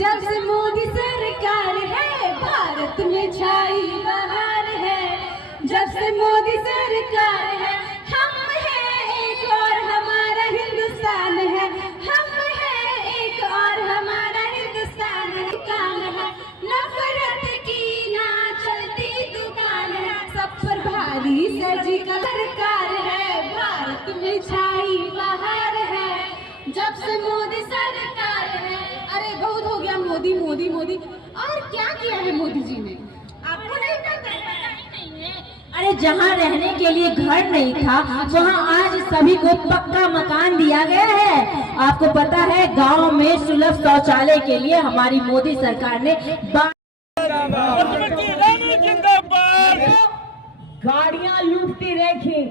जब से मोदी सरकार है भारत में छाई बहार है। जब से मोदी सरकार है हम हैं एक और हमारा हिंदुस्तान है। हम हैं एक और हमारा हिंदुस्तान है। काम है नफरत की ना चलती दुकान है। सब पर भारी सर्जिकल सरकार है भारत में छाई बहार है। जब से मोदी सरकार है। अरे बहुत हो गया मोदी मोदी मोदी। और क्या किया है मोदी जी ने आपको नहीं पता है? अरे जहाँ रहने के लिए घर नहीं था वहाँ आज सभी को पक्का मकान दिया गया है। आपको पता है गांव में सुलभ शौचालय के लिए हमारी मोदी सरकार ने गाड़ियां लूटती रखी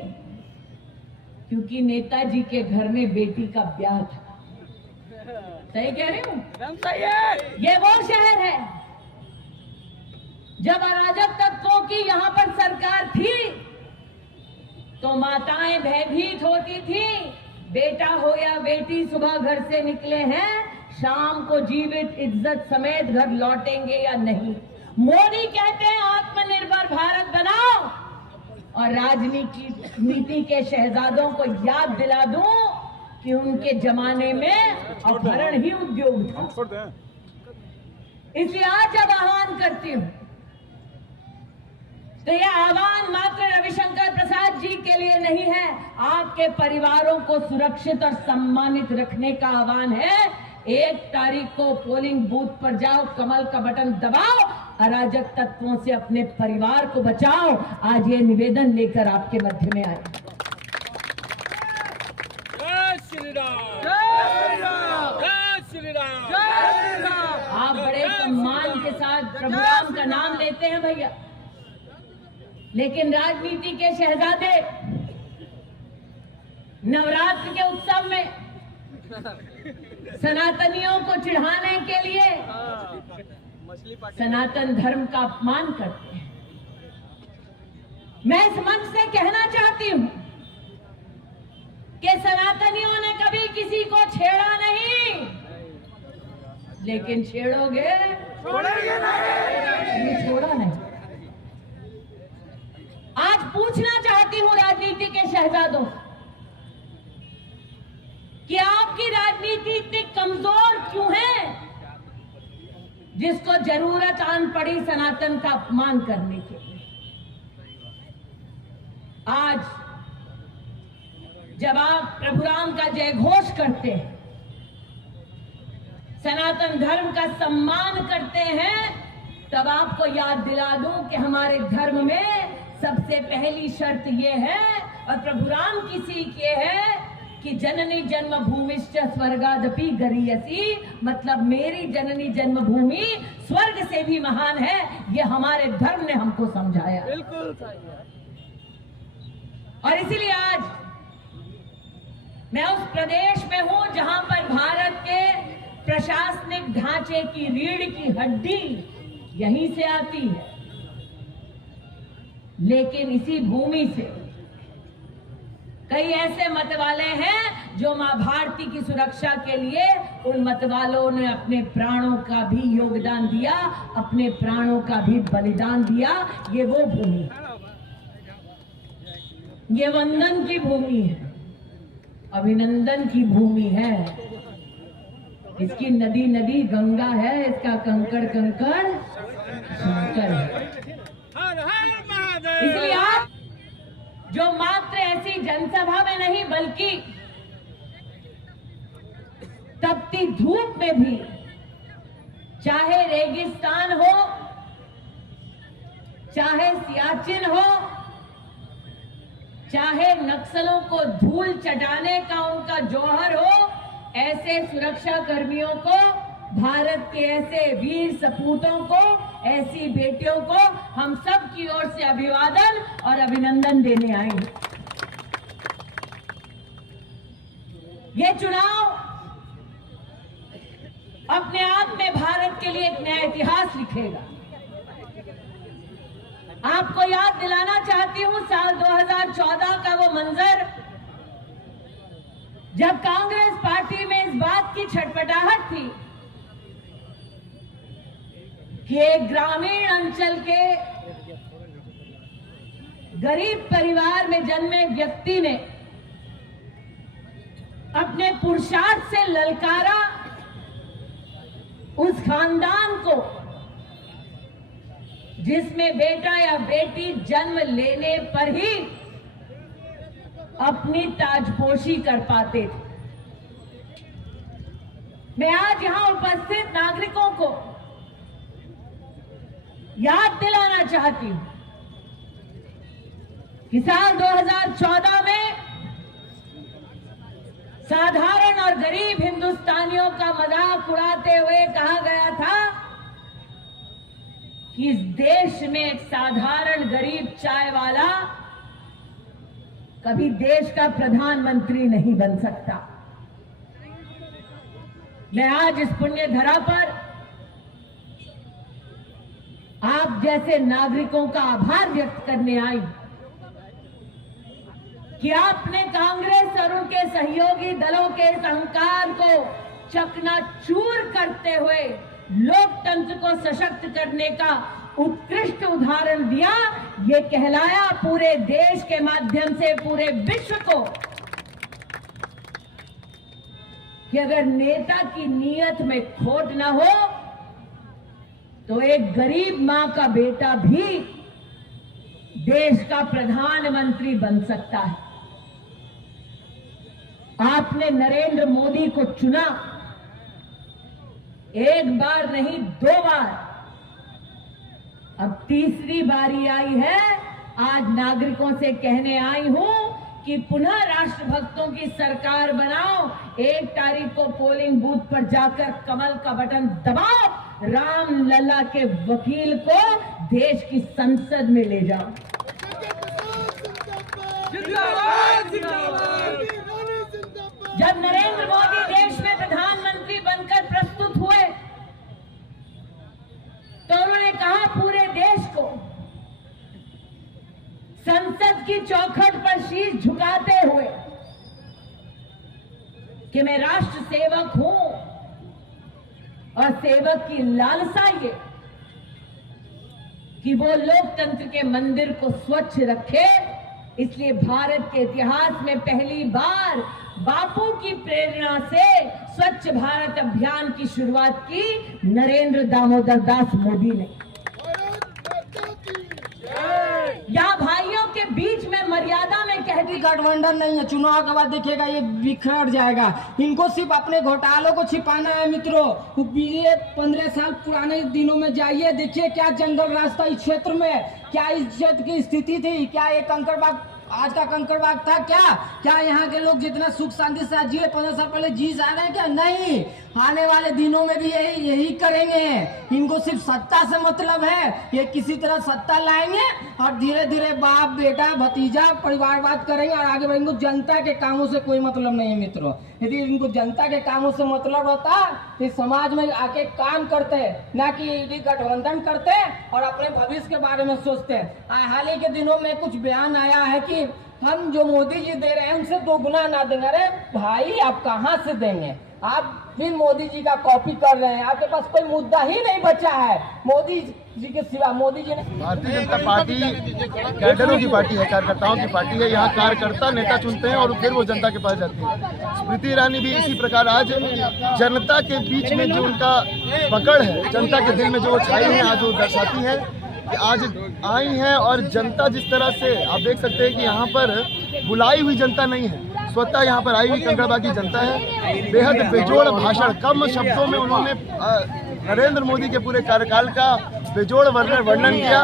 क्योंकि नेताजी के घर में बेटी का ब्याह था। सही कह रही हूँ? ये वो शहर है जब अराजक तत्वों की यहाँ पर सरकार थी तो माताएं भयभीत होती थी। बेटा हो या बेटी सुबह घर से निकले हैं शाम को जीवित इज्जत समेत घर लौटेंगे या नहीं। मोदी कहते हैं आत्मनिर्भर भारत बनाओ और नीति के शहजादों को याद दिला दूं कि उनके जमाने में अपहरण ही उद्योग था। इसलिए आज अब आह्वान करती हूं तो यह आह्वान मात्र रविशंकर प्रसाद जी के लिए नहीं है, आपके परिवारों को सुरक्षित और सम्मानित रखने का आह्वान है। 1 तारीख को पोलिंग बूथ पर जाओ, कमल का बटन दबाओ, अराजक तत्वों से अपने परिवार को बचाओ। आज ये निवेदन लेकर आपके मध्य में आए। आप बड़े सम्मान के साथ प्रभु राम का नाम लेते हैं भैया, लेकिन राजनीति के शहजादे नवरात्र के उत्सव में सनातनियों को चिढ़ाने के लिए सनातन धर्म का अपमान करते हैं। मैं इस मंच से कहना चाहती हूं कि सनातनियों ने कभी किसी को छेड़ा नहीं, लेकिन छेड़ोगे छोड़ेंगे नहीं, छोड़ा नहीं। आज पूछना चाहती हूं राजनीति के शहजादों कि आपकी राजनीति इतनी कमजोर क्यों है जिसको जरूरत आन पड़ी सनातन का अपमान करने के लिए। आज जब आप प्रभु राम का जय घोष करते हैं, सनातन धर्म का सम्मान करते हैं, तब आपको याद दिला दूं कि हमारे धर्म में सबसे पहली शर्त ये है और प्रभु राम की सीख ये है कि जननी जन्मभूमिश्च स्वर्गादपि गरीयसी, मतलब मेरी जननी जन्मभूमि स्वर्ग से भी महान है। ये हमारे धर्म ने हमको समझाया। बिल्कुल सही है। और इसीलिए आज मैं उस प्रदेश में हूं जहां पर भारत के प्रशासनिक ढांचे की रीढ़ की हड्डी यहीं से आती है, लेकिन इसी भूमि से कई ऐसे मतवाले हैं जो मां भारती की सुरक्षा के लिए उन मतवालों ने अपने प्राणों का भी योगदान दिया, अपने प्राणों का भी बलिदान दिया। ये वो भूमि है, ये वंदन की भूमि है, अभिनंदन की भूमि है। इसकी नदी नदी गंगा है, इसका कंकड़ कंकड़ शंकर है। इसलिए आप जो मात्र ऐसी जनसभा में नहीं बल्कि तपती धूप में भी, चाहे रेगिस्तान हो, चाहे सियाचिन हो, चाहे नक्सलों को धूल चटाने का उनका जौहर हो, ऐसे सुरक्षा कर्मियों को, भारत के ऐसे वीर सपूतों को, ऐसी बेटियों को हम सब की ओर से अभिवादन और अभिनंदन देने आए। ये चुनाव अपने आप में भारत के लिए एक नया इतिहास लिखेगा। आपको याद दिलाना चाहती हूं साल 2014 का वो मंजर जब कांग्रेस पार्टी में इस बात की छटपटाहट थी कि एक ग्रामीण अंचल के गरीब परिवार में जन्मे व्यक्ति ने अपने पुरुषार्थ से ललकारा उस खानदान को जिसमें बेटा या बेटी जन्म लेने पर ही अपनी ताजपोशी कर पाते थे। मैं आज यहां उपस्थित नागरिकों को याद दिलाना चाहती हूं कि साल 2014 में साधारण और गरीब हिंदुस्तानियों का मजाक उड़ाते हुए कहा गया था कि इस देश में एक साधारण गरीब चाय वाला कभी देश का प्रधानमंत्री नहीं बन सकता। मैं आज इस पुण्य धरा पर आप जैसे नागरिकों का आभार व्यक्त करने आई कि आपने कांग्रेस और उनके सहयोगी दलों के इस अहंकार को चकनाचूर करते हुए लोकतंत्र को सशक्त करने का उत्कृष्ट उदाहरण दिया। ये कहलाया पूरे देश के माध्यम से पूरे विश्व को कि अगर नेता की नीयत में खोट न हो तो एक गरीब मां का बेटा भी देश का प्रधानमंत्री बन सकता है। आपने नरेंद्र मोदी को चुना, एक बार नहीं 2 बार, अब तीसरी बारी आई है। आज नागरिकों से कहने आई हूं कि पुनः राष्ट्रभक्तों की सरकार बनाओ। 1 तारीख को पोलिंग बूथ पर जाकर कमल का बटन दबाओ, राम लला के वकील को देश की संसद में ले जाओ। जब नरेंद्र मोदी देश में प्रधानमंत्री बनकर प्रस्तुत हुए तो उन्होंने कहा पूरे देश को संसद की चौखट पर शीश झुकाते हुए कि मैं राष्ट्र सेवक हूं और सेवक की लालसा ये कि वो लोकतंत्र के मंदिर को स्वच्छ रखे। इसलिए भारत के इतिहास में पहली बार बापू की प्रेरणा से स्वच्छ भारत अभियान की शुरुआत की नरेंद्र दामोदर दास मोदी ने। या भाइयों के बीच में मर्यादा में कह दी गठबंधन नहीं है, चुनाव के बाद देखिएगा ये बिखर जाएगा। इनको सिर्फ अपने घोटालों को छिपाना है मित्रों। ये 15 साल पुराने दिनों में जाइए, देखिए क्या जंगल रास्ता इस क्षेत्र में, क्या इस क्षेत्र की स्थिति थी, क्या ये कंकड़बाग आज का कंकड़बाग था क्या यहाँ के लोग जितना सुख शांति से जिए 15 साल पहले जी जा रहे हैं क्या? नहीं, आने वाले दिनों में भी यही करेंगे। इनको सिर्फ सत्ता से मतलब है, ये किसी तरह सत्ता लाएंगे और धीरे धीरे बाप बेटा भतीजा परिवारवाद करेंगे और आगे बढ़ेंगे। जनता के कामों से कोई मतलब नहीं है मित्रों। यदि इनको जनता के कामों से मतलब होता तो समाज में आके काम करते, ना कि गठबंधन करते और अपने भविष्य के बारे में सोचते। हाल ही के दिनों में कुछ बयान आया है कि हम जो मोदी जी दे रहे हैं उनसे 2 गुना ना देंगे। अरे भाई, आप कहाँ से देंगे? आप फिर मोदी जी का कॉपी कर रहे हैं। आपके पास कोई मुद्दा ही नहीं बचा है मोदी जी के सिवा। मोदी जी ने भारतीय जनता पार्टी कैडरों की पार्टी है, कार्यकर्ताओं की पार्टी है। यहाँ कार्यकर्ता नेता चुनते हैं और फिर वो जनता के पास जाती है। स्मृति ईरानी भी इसी प्रकार आज जनता के बीच में जो उनका पकड़ है, जनता के दिल में जो वो छाई है, आज वो दर्शाती है कि आज आई हैं। और जनता जिस तरह से आप देख सकते हैं कि यहाँ पर बुलाई हुई जनता नहीं है, स्वतः यहाँ पर आई हुई कंकड़बागी जनता है। बेहद बेजोड़ भाषण, कम शब्दों में उन्होंने नरेंद्र मोदी के पूरे कार्यकाल का बेजोड़ वर्णन किया।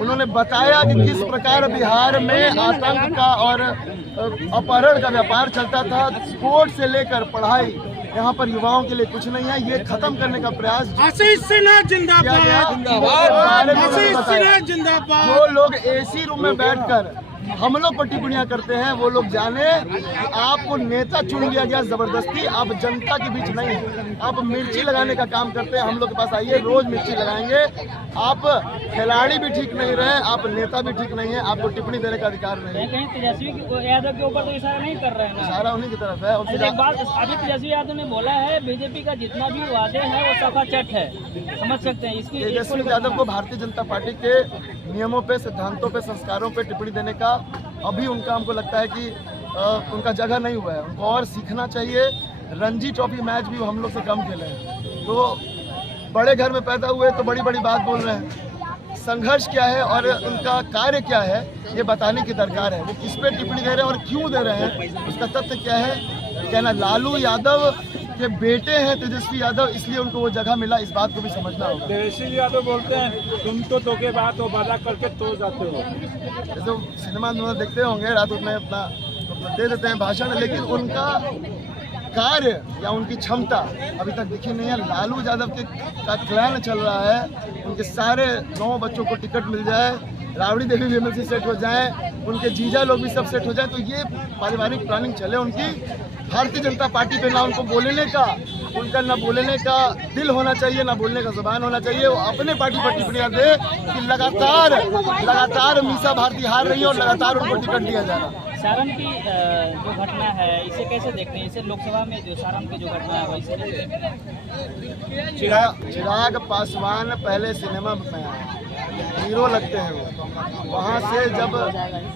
उन्होंने बताया कि किस प्रकार बिहार में आतंक का और अपहरण का व्यापार चलता था। स्पोर्ट्स से लेकर पढ़ाई, यहाँ पर युवाओं के लिए कुछ नहीं है। ये खत्म करने का प्रयास आशीष सिन्हा जिंदाबाद, आशीष सिन्हा जिंदाबाद। जो लोग एसी रूम में बैठकर हम लोग पर टिप्पणियां करते हैं, वो लोग जाने कि आपको नेता चुन लिया गया जबरदस्ती, आप जनता के बीच नहीं है, आप मिर्ची लगाने का काम करते हैं। हम लोग के पास आइए, रोज मिर्ची लगाएंगे। आप खिलाड़ी भी ठीक नहीं रहे, आप नेता भी ठीक नहीं है, आपको टिप्पणी देने का अधिकार नहीं है। कहीं तेजस्वी यादव के ऊपर तो इशारा नहीं कर रहे हैं ना? इशारा उन्हीं की तरफ है। और फिर एक बात अभी तेजस्वी यादव ने बोला है, बीजेपी का जितना भी वादे हैं वो सफाचट है, समझ सकते हैं इसकी। तेजस्वी यादव को भारतीय जनता पार्टी के नियमों पे, सिद्धांतों पे, संस्कारों पे टिप्पणी देने का अभी उनका, हमको लगता है कि उनका जगह नहीं हुआ है। उनको और सीखना चाहिए। रणजी ट्रॉफी मैच भी हम लोग से कम खेले हैं, तो बड़े घर में पैदा हुए तो बड़ी बड़ी बात बोल रहे हैं। संघर्ष क्या है और उनका कार्य क्या है, ये बताने की दरकार है। वो किस पे टिप्पणी दे रहे हैं और क्यों दे रहे हैं, उसका तथ्य क्या है। कहना लालू यादव के बेटे हैं तेजस्वी यादव, इसलिए उनको वो जगह मिला, इस बात को भी समझना होगा। तेजस्वी यादव बोलते हैं तुम तो धोखेबाज हो, वादा करके तो जाते हो। जैसे सिनेमा देखते होंगे रात में अपना दे देते हैं भाषण, लेकिन उनका कार्य या उनकी क्षमता अभी तक दिखी नहीं है। लालू यादव का क्लैन चल रहा है, उनके सारे 9 बच्चों को टिकट मिल जाए, राबड़ी देवी भी एमएलसी सेट हो जाए, उनके जीजा लोग भी सब सेट हो जाए, तो ये पारिवारिक प्लानिंग चले उनकी। भारतीय जनता पार्टी पे ना उनको बोलने का, उनका ना बोलने का दिल होना चाहिए, ना बोलने का जुबान होना चाहिए। वो अपने पार्टी पर टिप्पणियां दे कि लगातार मीसा भारती हार रही है और लगातार उनको टिकट दिया जा रहा है। सारण की जो घटना है इसे कैसे देखते हैं? इसे लोकसभा में जो सारण की जो घटना है वैसे चिराग पासवान पहले सिनेमा में आए, हीरो लगते हैं वो। वहाँ से जब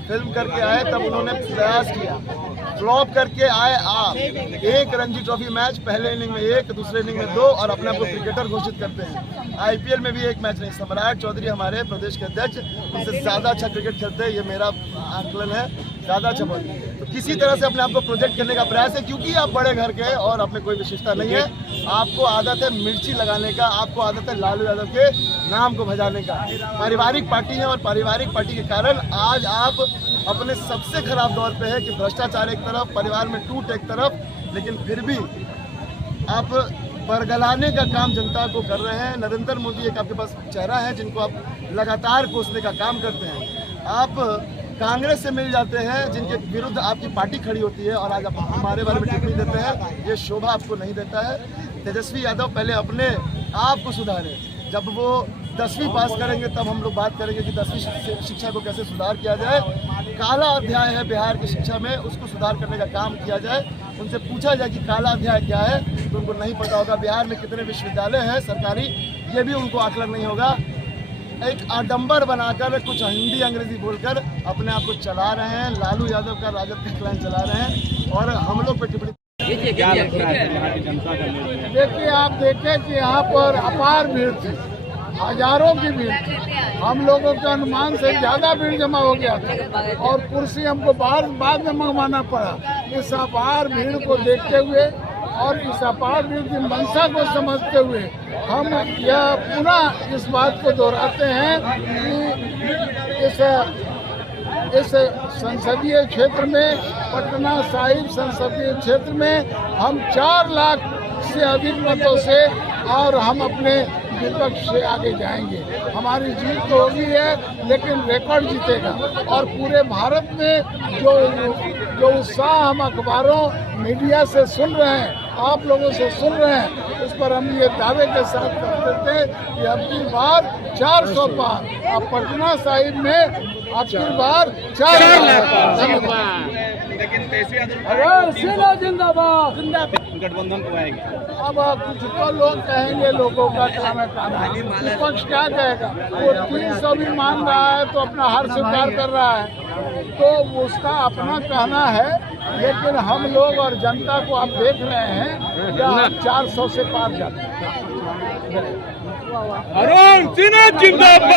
फिल्म करके आए तब उन्होंने प्रयास किया, फ्लॉप करके आए। आप एक रणजी ट्रॉफी मैच, पहले इनिंग में 1, दूसरे इनिंग में 2 और अपने आप को क्रिकेटर घोषित करते हैं। आईपीएल में भी एक मैच नहीं। सम्राट चौधरी हमारे प्रदेश के अध्यक्ष, उनसे ज़्यादा अच्छा क्रिकेट खेलते हैं, ये मेरा आंकलन है, ज़्यादा अच्छा बॉल। तो किसी तरह से अपने आप को प्रोजेक्ट करने का प्रयास है, क्योंकि आप बड़े घर के और आप में कोई विशेषता नहीं है। आपको आदत है मिर्ची लगाने का, आपको आदत है लालू यादव के नाम को भजाने का। पारिवारिक पार्टी है और पारिवारिक पार्टी के कारण आज आप अपने सबसे खराब दौर पे है कि भ्रष्टाचार एक तरफ, परिवार में टूट एक तरफ, लेकिन फिर भी आप बरगलाने का काम जनता को कर रहे हैं। नरेंद्र मोदी एक आपके पास चेहरा है जिनको आप लगातार कोसने का काम करते हैं। आप कांग्रेस से मिल जाते हैं जिनके विरुद्ध आपकी पार्टी खड़ी होती है और आज आप हमारे बारे में टिप्पणी देते हैं, ये शोभा आपको नहीं देता है। तेजस्वी यादव पहले अपने आप को सुधारे, जब वो 10वीं पास करेंगे तब हम लोग बात करेंगे कि 10वीं शिक्षा को कैसे सुधार किया जाए। काला अध्याय है बिहार की शिक्षा में, उसको सुधार करने का काम किया जाए। उनसे पूछा जाए कि काला अध्याय क्या है तो उनको नहीं पता होगा। बिहार में कितने विश्वविद्यालय हैं सरकारी, ये भी उनको आकलन नहीं होगा। एक आडंबर बनाकर कुछ हिंदी अंग्रेजी बोलकर अपने आप को चला रहे हैं। लालू यादव का राजद का क्लैन चला रहे हैं और हम लोग पर टिप्पणी। देखिए, आप देखें कि यहाँ पर अपार भीड़ थी, हजारों की भीड़ थी। हम लोगों के अनुमान से ज्यादा भीड़ जमा हो गया था और कुर्सी हमको बाद में मंगवाना पड़ा। इस अपार भीड़ को देखते हुए और इस अपार भीड़ की मंशा को समझते हुए हम यह पुनः इस बात को दोहराते हैं कि इस संसदीय क्षेत्र में, पटना साहिब संसदीय क्षेत्र में हम 4 लाख से अधिक मतों से और हम अपने विपक्ष से आगे जाएंगे। हमारी जीत तो होगी है, लेकिन रिकॉर्ड जीतेगा। और पूरे भारत में जो उत्साह हम अखबारों मीडिया से सुन रहे हैं, आप लोगों से सुन रहे हैं, उस पर हम ये दावे के साथ कर देते हैं कि अब की बार 400 पार, अब पटना साहिब में अब की बार 4 लाख। जिंदाबाद गठबंधन को आएगी। अब कुछ तो लोग कहेंगे, लोगों का काम है कहना, विपक्ष क्या कहेगा? वो 300 भी मान रहा है तो अपना हार स्वीकार कर रहा है, तो उसका अपना कहना है। लेकिन हम लोग और जनता को आप देख रहे हैं कि 400 से पार जाते हैं। अरुण सिन्हा जिंदाबाद।